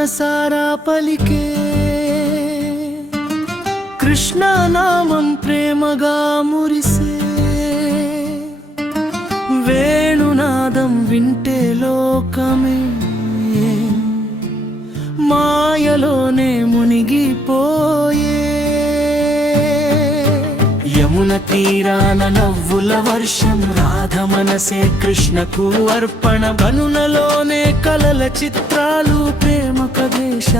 మనసారా పలికే కృష్ణనామం ప్రేమగా మురిసే వేణునాదం వింటే లోకమే. మాయలోనే మునిగిపోయే. యమున తీరాన నవ్వుల వర్షం రాధ మనసే కృష్ణకు అర్పణ గనునలోనే కలల చిత్రాలు ప్రేమ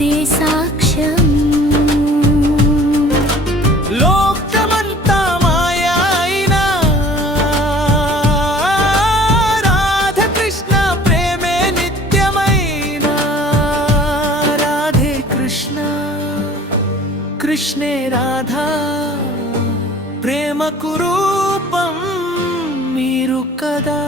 ఇదే సాక్ష్యం లోకమంతా మాయా అయినా రాధకృష్ణ ప్రేమే నిత్యమైన రాధే కృష్ణ కృష్ణే రాధా ప్రేమకు రూపం మీరు కదా